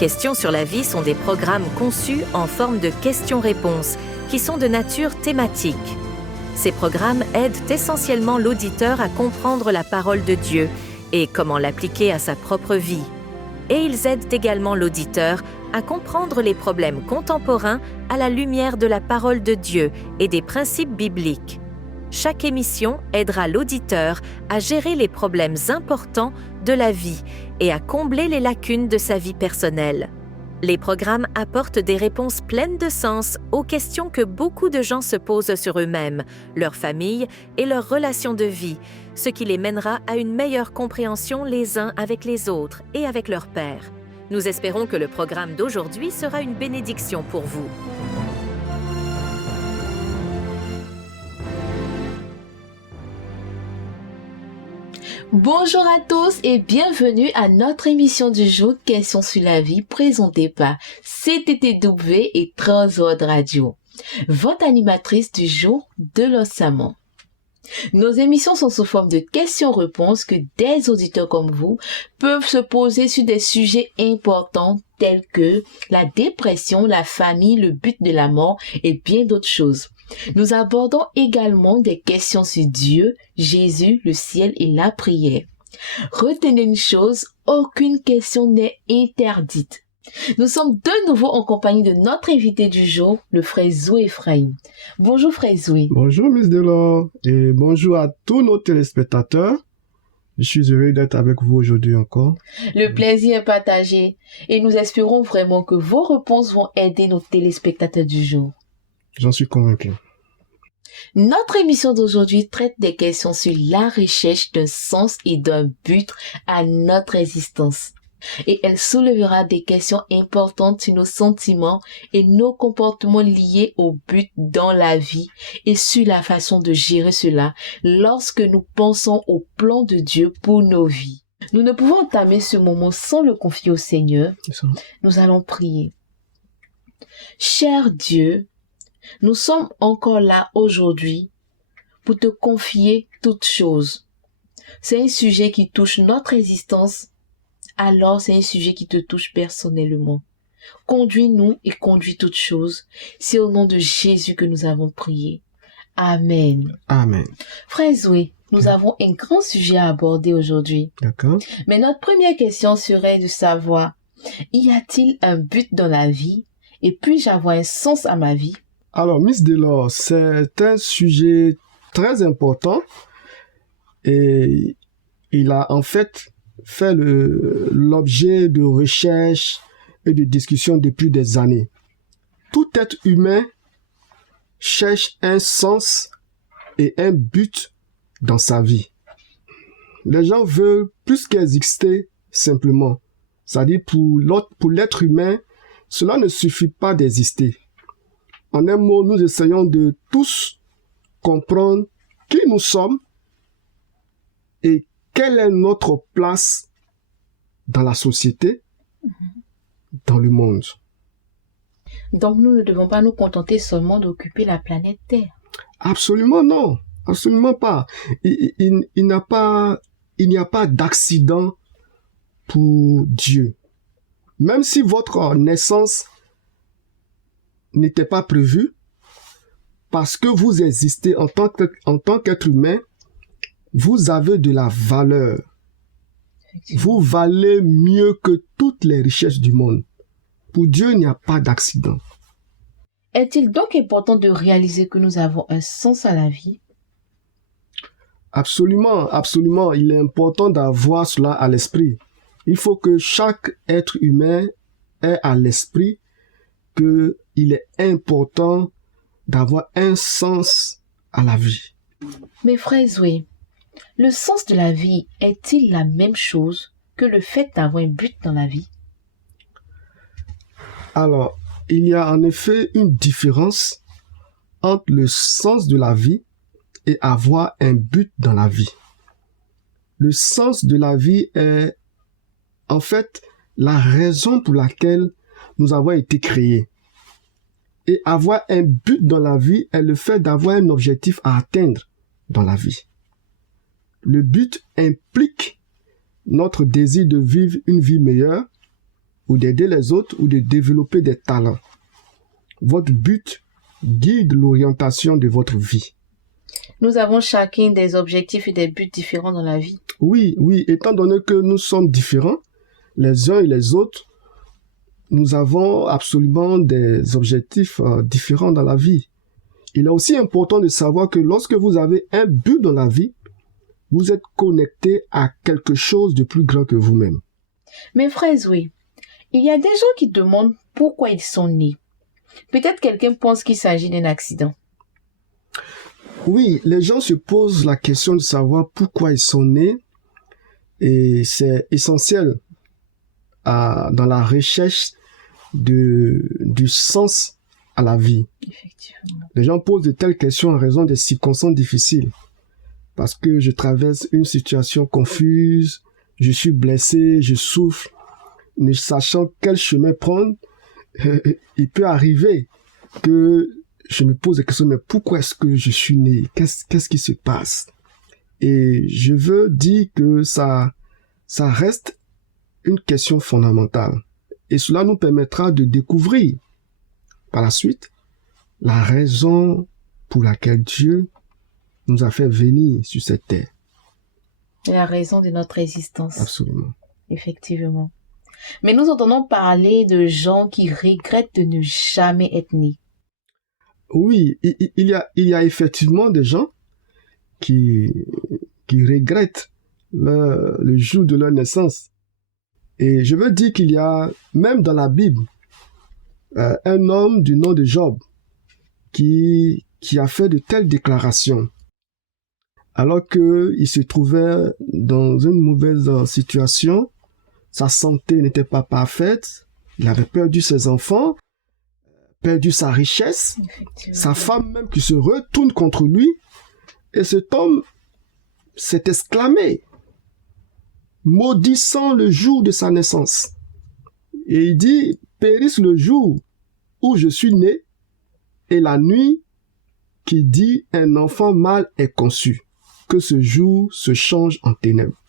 Questions sur la vie sont des programmes conçus en forme de questions-réponses qui sont de nature thématique. Ces programmes aident essentiellement l'auditeur à comprendre la parole de Dieu et comment l'appliquer à sa propre vie. Et ils aident également l'auditeur à comprendre les problèmes contemporains à la lumière de la parole de Dieu et des principes bibliques. Chaque émission aidera l'auditeur à gérer les problèmes importants de la vie et à combler les lacunes de sa vie personnelle. Les programmes apportent des réponses pleines de sens aux questions que beaucoup de gens se posent sur eux-mêmes, leur famille et leurs relations de vie, ce qui les mènera à une meilleure compréhension les uns avec les autres et avec leur Père. Nous espérons que le programme d'aujourd'hui sera une bénédiction pour vous. Bonjour à tous et bienvenue à notre émission du jour Questions sur la vie présentée par CTTW et Transworld Radio, votre animatrice du jour de l'Ossaman. Nos émissions sont sous forme de questions-réponses que des auditeurs comme vous peuvent se poser sur des sujets importants tels que la dépression, la famille, le but de la mort et bien d'autres choses. Nous abordons également des questions sur Dieu, Jésus, le ciel et la prière. Retenez une chose, aucune question n'est interdite. Nous sommes de nouveau en compagnie de notre invité du jour, le frère Zoé Ephraim. Bonjour frère Zoé. Bonjour Miss Delors et bonjour à tous nos téléspectateurs. Je suis heureux d'être avec vous aujourd'hui encore. Le plaisir est partagé et nous espérons vraiment que vos réponses vont aider nos téléspectateurs du jour. J'en suis convaincu. Notre émission d'aujourd'hui traite des questions sur la recherche d'un sens et d'un but à notre existence. Et elle soulèvera des questions importantes sur nos sentiments et nos comportements liés au but dans la vie et sur la façon de gérer cela lorsque nous pensons au plan de Dieu pour nos vies. Nous ne pouvons entamer ce moment sans le confier au Seigneur. Nous allons prier. Cher Dieu, nous sommes encore là aujourd'hui pour te confier toutes choses. C'est un sujet qui touche notre existence, alors c'est un sujet qui te touche personnellement. Conduis-nous et conduis toutes choses. C'est au nom de Jésus que nous avons prié. Amen. Amen. Frère Zoé, nous avons un grand sujet à aborder aujourd'hui. D'accord. Mais notre première question serait de savoir, y a-t-il un but dans la vie et puis-je avoir un sens à ma vie? Alors, Miss Delors, c'est un sujet très important et il a en fait l'objet de recherches et de discussions depuis des années. Tout être humain cherche un sens et un but dans sa vie. Les gens veulent plus qu'exister simplement. C'est-à-dire pour l'être humain, cela ne suffit pas d'exister. En un mot, nous essayons de tous comprendre qui nous sommes et quelle est notre place dans la société, dans le monde. Donc nous ne devons pas nous contenter seulement d'occuper la planète Terre. Absolument non, absolument pas. Il n'y a pas d'accident pour Dieu. Même si votre naissance n'était pas prévue, parce que vous existez en tant qu'être humain, vous avez de la valeur. Vous valez mieux que toutes les richesses du monde. Pour Dieu, il n'y a pas d'accident. Est-il donc important de réaliser que nous avons un sens à la vie? Absolument, absolument. Il est important d'avoir cela à l'esprit. Il faut que chaque être humain ait à l'esprit qu'il est important d'avoir un sens à la vie. Mais frère Zoé, le sens de la vie est-il la même chose que le fait d'avoir un but dans la vie? Alors, il y a en effet une différence entre le sens de la vie et avoir un but dans la vie. Le sens de la vie est en fait la raison pour laquelle nous avons été créés. Et avoir un but dans la vie est le fait d'avoir un objectif à atteindre dans la vie. Le but implique notre désir de vivre une vie meilleure, ou d'aider les autres ou de développer des talents. Votre but guide l'orientation de votre vie. Nous avons chacun des objectifs et des buts différents dans la vie. Oui, étant donné que nous sommes différents, les uns et les autres, nous avons absolument des objectifs différents dans la vie. Il est aussi important de savoir que lorsque vous avez un but dans la vie, vous êtes connecté à quelque chose de plus grand que vous-même. Mais frère Zoé, il y a des gens qui demandent pourquoi ils sont nés. Peut-être quelqu'un pense qu'il s'agit d'un accident. Oui, les gens se posent la question de savoir pourquoi ils sont nés et c'est essentiel dans la recherche du sens à la vie. Effectivement. Les gens posent de telles questions en raison des circonstances difficiles. Parce que je traverse une situation confuse, je suis blessé, je souffre, ne sachant quel chemin prendre, il peut arriver que je me pose des questions, mais pourquoi est-ce que je suis né? Qu'est-ce qui se passe? Et je veux dire que ça reste une question fondamentale. Et cela nous permettra de découvrir par la suite la raison pour laquelle Dieu nous a fait venir sur cette terre. C'est la raison de notre existence. Absolument. Effectivement. Mais nous entendons parler de gens qui regrettent de ne jamais être nés. Oui, il y a effectivement des gens qui regrettent le jour de leur naissance. Et je veux dire qu'il y a, même dans la Bible, un homme du nom de Job qui a fait de telles déclarations. Alors qu'il se trouvait dans une mauvaise situation, sa santé n'était pas parfaite, il avait perdu ses enfants, perdu sa richesse, sa femme même qui se retourne contre lui, et cet homme s'est exclamé, maudissant le jour de sa naissance. Et il dit, périsse le jour où je suis né, et la nuit qui dit un enfant mâle est conçu, que ce jour se change en ténèbres.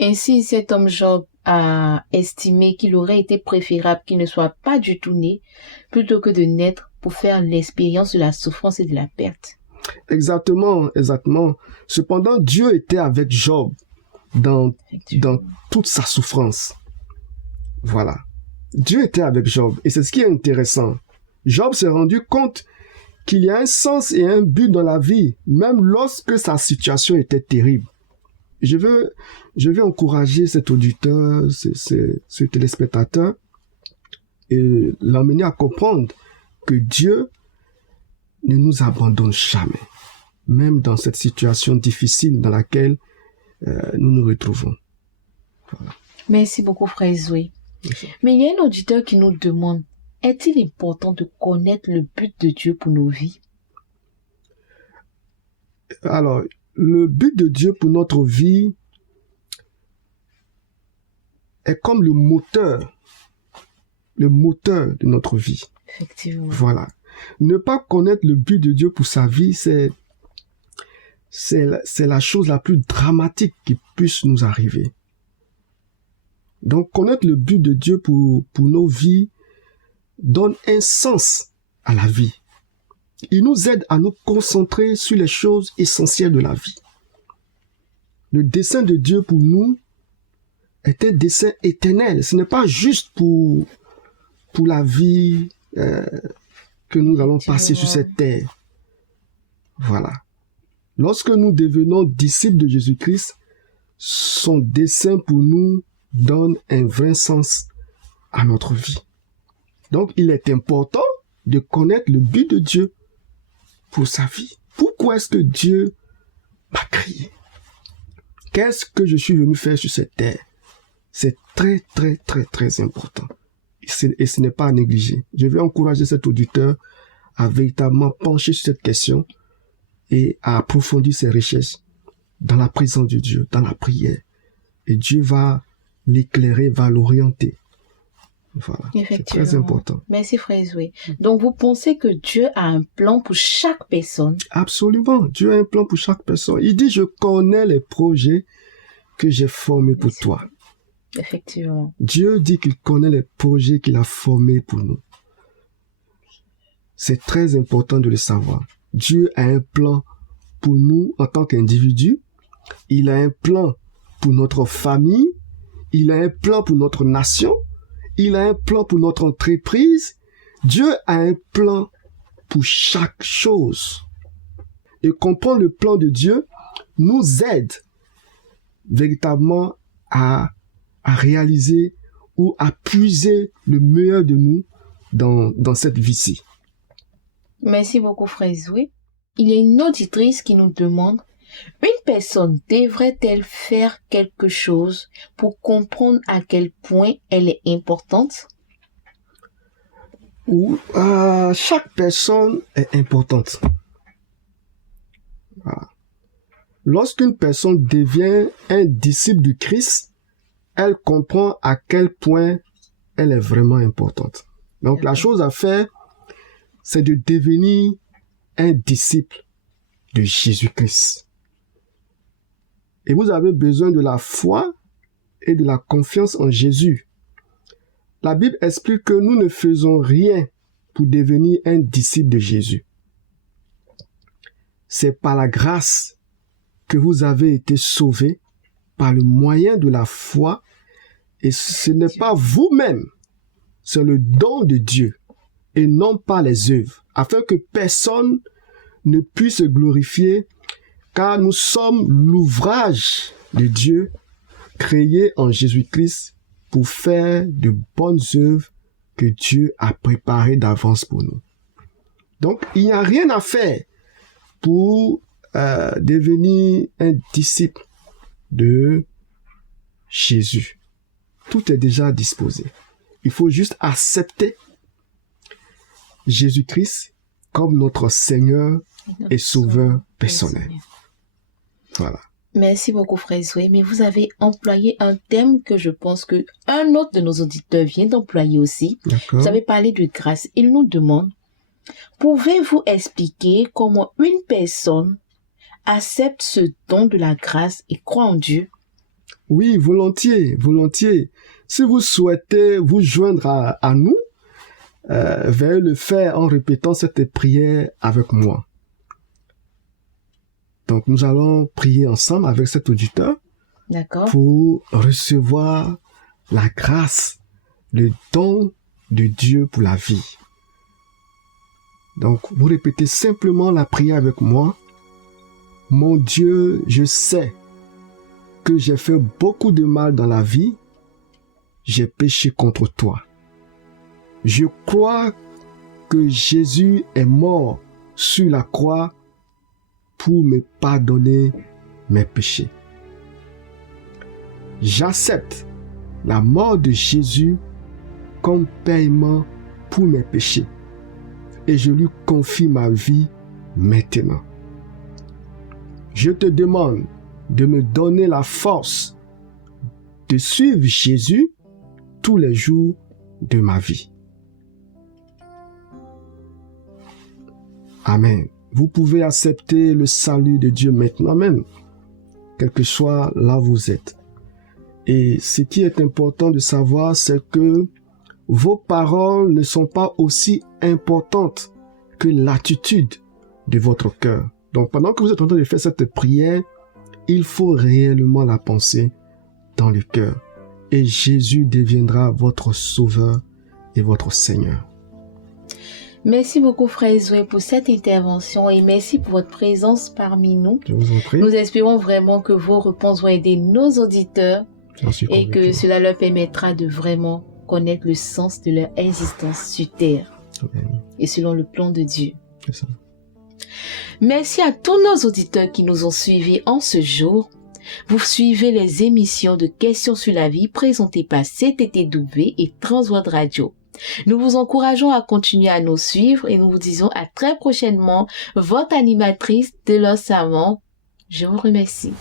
Ainsi, cet homme Job a estimé qu'il aurait été préférable qu'il ne soit pas du tout né, plutôt que de naître pour faire l'expérience de la souffrance et de la perte. Exactement. Cependant, Dieu était avec Job dans toute sa souffrance. Voilà. Dieu était avec Job. Et c'est ce qui est intéressant. Job s'est rendu compte qu'il y a un sens et un but dans la vie, même lorsque sa situation était terrible. Je veux encourager cet auditeur, ce téléspectateur, et l'amener à comprendre que Dieu ne nous abandonne jamais, même dans cette situation difficile dans laquelle nous nous retrouvons. Voilà. Merci beaucoup, frère Zoé. Merci. Mais il y a un auditeur qui nous demande, est-il important de connaître le but de Dieu pour nos vies? Alors, le but de Dieu pour notre vie est comme le moteur de notre vie. Effectivement. Voilà. Ne pas connaître le but de Dieu pour sa vie, c'est la chose la plus dramatique qui puisse nous arriver. Donc, connaître le but de Dieu pour nos vies donne un sens à la vie. Il nous aide à nous concentrer sur les choses essentielles de la vie. Le dessein de Dieu pour nous est un dessein éternel. Ce n'est pas juste pour la vie que nous allons passer sur cette terre. Voilà. Lorsque nous devenons disciples de Jésus-Christ, son dessein pour nous donne un vrai sens à notre vie. Donc, il est important de connaître le but de Dieu pour sa vie. Pourquoi est-ce que Dieu m'a créé? Qu'est-ce que je suis venu faire sur cette terre? C'est très, très, très, très important. Et ce n'est pas à négliger. Je vais encourager cet auditeur à véritablement pencher sur cette question et à approfondir ses recherches dans la présence de Dieu, dans la prière. Et Dieu va l'éclairer, va l'orienter. Voilà, c'est très important. Merci, frère Zoé. Donc, vous pensez que Dieu a un plan pour chaque personne? Absolument. Dieu a un plan pour chaque personne. Il dit, je connais les projets que j'ai formés pour toi. Effectivement. Dieu dit qu'il connaît les projets qu'il a formés pour nous. C'est très important de le savoir. Dieu a un plan pour nous en tant qu'individus. Il a un plan pour notre famille. Il a un plan pour notre nation. Il a un plan pour notre entreprise. Dieu a un plan pour chaque chose. Et comprendre le plan de Dieu nous aide véritablement à réaliser ou à puiser le meilleur de nous dans cette vie-ci. Merci beaucoup, Frère Zoé. Il y a une auditrice qui nous demande: une personne devrait-elle faire quelque chose pour comprendre à quel point elle est importante? Chaque personne est importante. Voilà. Lorsqu'une personne devient un disciple du Christ, elle comprend à quel point elle est vraiment importante. Donc la chose à faire, c'est de devenir un disciple de Jésus-Christ. Et vous avez besoin de la foi et de la confiance en Jésus. La Bible explique que nous ne faisons rien pour devenir un disciple de Jésus. C'est par la grâce que vous avez été sauvés par le moyen de la foi, et ce n'est pas vous-même, c'est le don de Dieu et non pas les œuvres, afin que personne ne puisse se glorifier, car nous sommes l'ouvrage de Dieu créé en Jésus-Christ pour faire de bonnes œuvres que Dieu a préparées d'avance pour nous. Donc, il n'y a rien à faire pour devenir un disciple de Jésus. Tout est déjà disposé. Il faut juste accepter Jésus-Christ comme notre Seigneur et Sauveur personnel. Voilà. Merci beaucoup, Frère Zoé, mais vous avez employé un thème que je pense que un autre de nos auditeurs vient d'employer aussi. D'accord. Vous avez parlé de grâce. Il nous demande: pouvez-vous expliquer comment une personne accepte ce don de la grâce et croit en Dieu? Oui, volontiers, volontiers. Si vous souhaitez vous joindre à nous, veuillez le faire en répétant cette prière avec moi. Donc, nous allons prier ensemble avec cet auditeur. D'accord. Pour recevoir la grâce, le don de Dieu pour la vie. Donc, vous répétez simplement la prière avec moi. Mon Dieu, je sais que j'ai fait beaucoup de mal dans la vie. J'ai péché contre toi. Je crois que Jésus est mort sur la croix pour me pardonner mes péchés. J'accepte la mort de Jésus comme paiement pour mes péchés et je lui confie ma vie maintenant. Je te demande de me donner la force de suivre Jésus tous les jours de ma vie. Amen. Vous pouvez accepter le salut de Dieu maintenant même, quel que soit là où vous êtes. Et ce qui est important de savoir, c'est que vos paroles ne sont pas aussi importantes que l'attitude de votre cœur. Donc pendant que vous êtes en train de faire cette prière, il faut réellement la penser dans le cœur. Et Jésus deviendra votre sauveur et votre Seigneur. Merci beaucoup, Frère Zoé, pour cette intervention et merci pour votre présence parmi nous. Je vous en prie. Nous espérons vraiment que vos réponses vont aider nos auditeurs et que cela leur permettra de vraiment connaître le sens de leur existence sur Terre. Amen. Et selon le plan de Dieu. C'est ça. Merci à tous nos auditeurs qui nous ont suivis en ce jour. Vous suivez les émissions de Questions sur la vie présentées par CTTW et Transworld Radio. Nous vous encourageons à continuer à nous suivre et nous vous disons à très prochainement, votre animatrice de l'Ossamon. Je vous remercie.